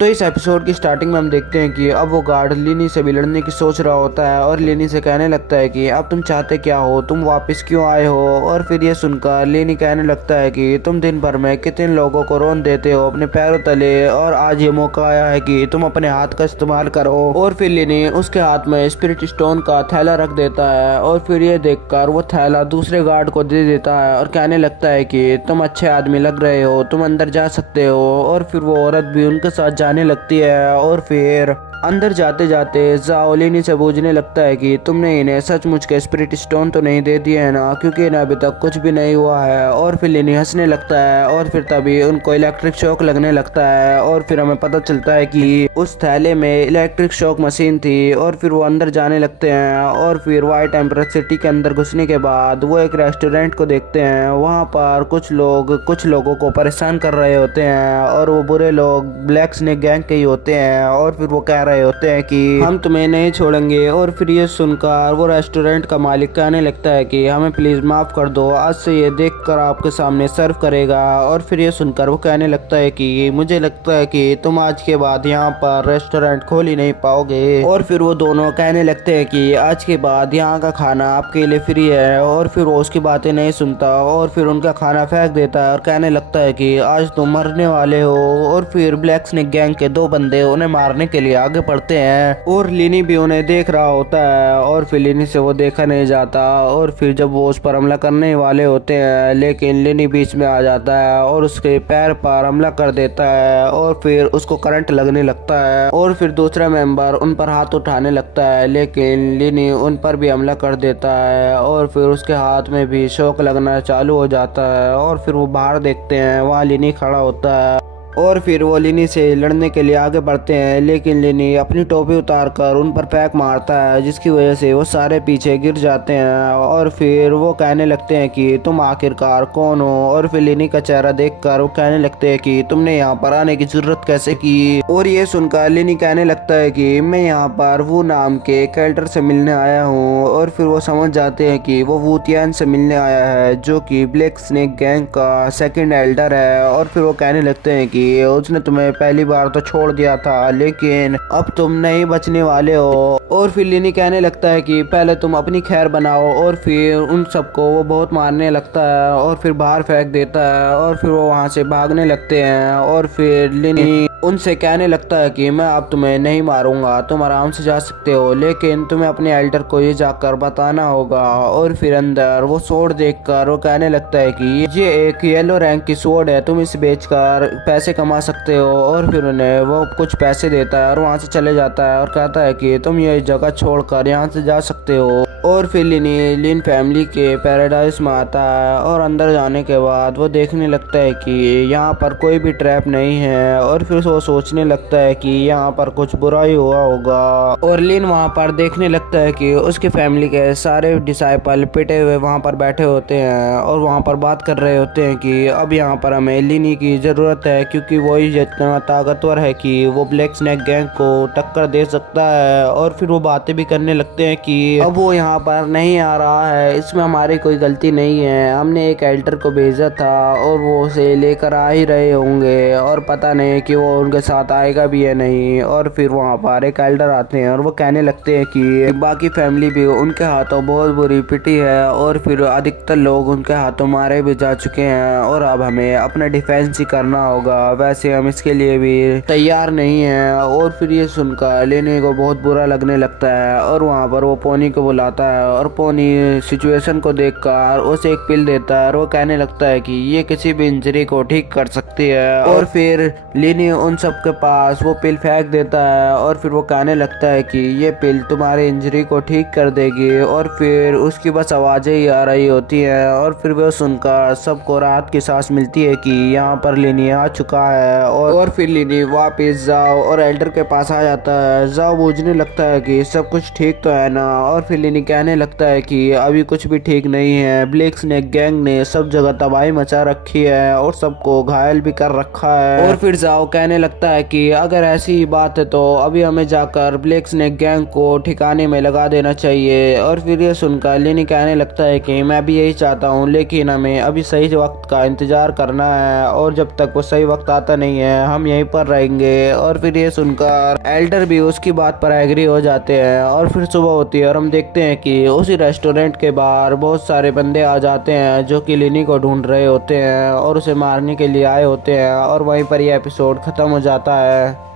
तो इस एपिसोड की स्टार्टिंग में हम देखते हैं कि अब वो गार्ड लिनी से भी लड़ने की सोच रहा होता है और लिनी से कहने लगता है कि अब तुम चाहते क्या हो, तुम वापस क्यों आए हो। और फिर ये सुनकर लिनी कहने लगता है कि तुम दिन भर में कितने लोगों को रोन देते हो अपने पैरों तले, और आज ये मौका आया है कि तुम अपने हाथ का इस्तेमाल करो। और फिर लिनी उसके हाथ में स्पिरिट स्टोन का थैला रख देता है और फिर ये देखकर वो थैला दूसरे गार्ड को दे देता है और कहने लगता है कि तुम अच्छे आदमी लग रहे हो, तुम अंदर जा सकते हो। और फिर वो औरत भी उनके साथ जाने लगती है और फिर अंदर जाते जाते जाओ लिनी से पूछने लगता है कि तुमने इन्हें सचमुच के स्पिरिट स्टोन तो नहीं दे दिए है ना, क्योंकि इन्हें अभी तक कुछ भी नहीं हुआ है। और फिर लिनी हंसने लगता है और फिर तभी उनको इलेक्ट्रिक शॉक लगने लगता है और फिर हमें पता चलता है कि उस थैले में इलेक्ट्रिक शॉक मशीन थी। और फिर वो अंदर जाने लगते हैं और फिर वाइट एम्पर सिटी के अंदर घुसने के बाद वो एक रेस्टोरेंट को देखते हैं। वहाँ पर कुछ लोगों को परेशान कर रहे होते हैं और वो बुरे लोग ब्लैक स्नेक गैंग के ही होते हैं। और फिर वो कह रहे होते हैं कि हम तुम्हें नहीं छोड़ेंगे। और फिर ये सुनकर वो रेस्टोरेंट का मालिक कहने लगता है कि हमें प्लीज माफ कर दो, आज से ये देखकर आपके सामने सर्व करेगा। और फिर ये सुनकर वो कहने लगता है कि मुझे लगता है कि तुम आज के बाद यहाँ पर रेस्टोरेंट खोल ही नहीं पाओगे। और फिर वो दोनों कहने लगते हैं कि आज के बाद यहाँ का खाना आपके लिए फ्री है। और फिर वो उसकी बातें नहीं सुनता और फिर उनका खाना फेंक देता है और कहने लगता है कि आज तुम मरने वाले हो। और फिर ब्लैक स्नेक गैंग के दो बंदे उन्हें मारने के लिए आगे बढ़ते हैं और लिनी भी उन्हें देख रहा होता है। और फिर लिनी से वो देखा नहीं जाता और फिर जब वो उस पर हमला करने वाले होते हैं लेकिन लिनी बीच में आ जाता है और उसके पैर पर हमला कर देता है और फिर उसको करंट लगने लगता है। और फिर दूसरा मेंबर उन पर हाथ उठाने लगता है लेकिन लिनी उन पर भी हमला कर देता है और फिर उसके हाथ में भी शॉक लगना चालू हो जाता है। और फिर वो बाहर देखते हैं, वहाँ लिनी खड़ा होता है और फिर वो लिनी से लड़ने के लिए आगे बढ़ते हैं लेकिन लिनी अपनी टोपी उतार कर उन पर पैक मारता है जिसकी वजह से वो सारे पीछे गिर जाते हैं। और फिर वो कहने लगते हैं कि तुम आखिरकार कौन हो। और फिर लिनी का चेहरा देखकर वो कहने लगते हैं कि तुमने यहाँ पर आने की जरूरत कैसे की। और ये सुनकर लिनी कहने लगता है कि मैं यहाँ पर वो नाम के कैरेक्टर से मिलने आया हूँ। और फिर वो समझ जाते हैं कि वो वूतियान से मिलने आया है जो कि ब्लैक स्नेक गैंग का सेकंड एल्डर है। और फिर वो कहने लगते हैं कि उसने तुम्हें पहली बार तो छोड़ दिया था लेकिन अब तुम नहीं बचने वाले हो। और फिर लिनी कहने लगता है कि पहले तुम अपनी खैर बनाओ। और फिर उन सबको वो बहुत मारने लगता है और फिर बाहर फेंक देता है और फिर वो वहां से भागने लगते हैं। और फिर लिनी उनसे कहने लगता है कि मैं अब तुम्हें नहीं मारूंगा, तुम आराम से जा सकते हो, लेकिन तुम्हें अपने एल्डर को ये जाकर बताना होगा। और फिर अंदर वो स्वॉर्ड देखकर वो कहने लगता है कि ये एक येलो रैंक की स्वॉर्ड है, तुम इसे बेचकर पैसे कमा सकते हो। और फिर उन्हें वो कुछ पैसे देता है और वहाँ से चले जाता है और कहता है कि तुम ये जगह छोड़कर यहाँ से जा सकते हो। और फिर लिन फैमिली के पैराडाइज में आता है और अंदर जाने के बाद वो देखने लगता है कि यहाँ पर कोई भी ट्रैप नहीं है। और फिर वो सोचने लगता है कि यहाँ पर कुछ बुरा ही हुआ होगा। और लिन वहाँ पर देखने लगता है कि उसकी फैमिली के सारे डिसाइपल पिटे हुए वहाँ पर बैठे होते हैं और वहाँ पर बात कर रहे होते हैं कि अब यहाँ पर हमें लिनी की ज़रूरत है क्योंकि वो ही जितना ताकतवर है कि वो ब्लैक स्नेक गैंग को टक्कर दे सकता है। और फिर वो बातें भी करने लगते हैं कि अब वो यहाँ पर नहीं आ रहा है, इसमें हमारी कोई गलती नहीं है, हमने एक एल्डर को भेजा था और वो उसे लेकर आ ही रहे होंगे और पता नहीं कि वो उनके साथ आएगा भी या नहीं। और फिर वहाँ पर एक एल्डर आते हैं और वो कहने लगते हैं कि बाकी फैमिली भी उनके हाथों बहुत बुरी पिटी है और फिर अधिकतर लोग उनके हाथों मारे भी जा चुके हैं और अब हमें अपना डिफेंस ही करना होगा, वैसे हम इसके लिए भी तैयार नहीं हैं। और फिर ये सुनकर लेने को बहुत बुरा लगने लगता है और वहाँ पर वो पोनी को बुलाता है और पोनी सिचुएशन को देखकर उसे एक पिल देता है और वो कहने लगता है कि ये किसी भी इंजरी को ठीक कर सकती है। और फिर लिनी उन सब के पास वो पिल फेंक देता है और फिर वो कहने लगता है कि ये पिल तुम्हारी इंजरी को ठीक कर देगी। और फिर उसकी बस आवाज़ें ही आ रही होती हैं और फिर वो सुनकर सबको राहत की सांस मिलती है कि यहाँ पर लिनी आ चुका है। और फिर लिनी वापस जाओ और एल्डर के पास आ जाता है। जाओ पूछने लगता है कि सब कुछ ठीक तो है ना। और फिर लिनी कहने लगता है कि अभी कुछ भी ठीक नहीं है, ब्लैक स्नेक गैंग ने सब जगह तबाही मचा रखी है और सबको घायल भी कर रखा है। और फिर जाओ कहने लगता है कि अगर ऐसी ही बात है तो अभी हमें जाकर ब्लैक स्नेक गैंग को ठिकाने में लगा देना चाहिए। और फिर ये सुनकर लेनी कहने लगता है कि मैं भी यही चाहता हूँ, लेकिन हमें अभी सही वक्त का इंतजार करना है और जब तक वो सही वक्त आता नहीं है हम यहीं पर रहेंगे। और फिर ये सुनकर एल्डर भी उसकी बात पर एग्री हो जाते हैं। और फिर सुबह होती है और हम देखते हैं कि उसी रेस्टोरेंट के बाहर बहुत सारे बंदे आ जाते हैं जो कि लेनी को ढूंढ रहे होते हैं और उसे मारने के लिए आए होते हैं। और वहीं पर यह एपिसोड खत्म हो जाता है।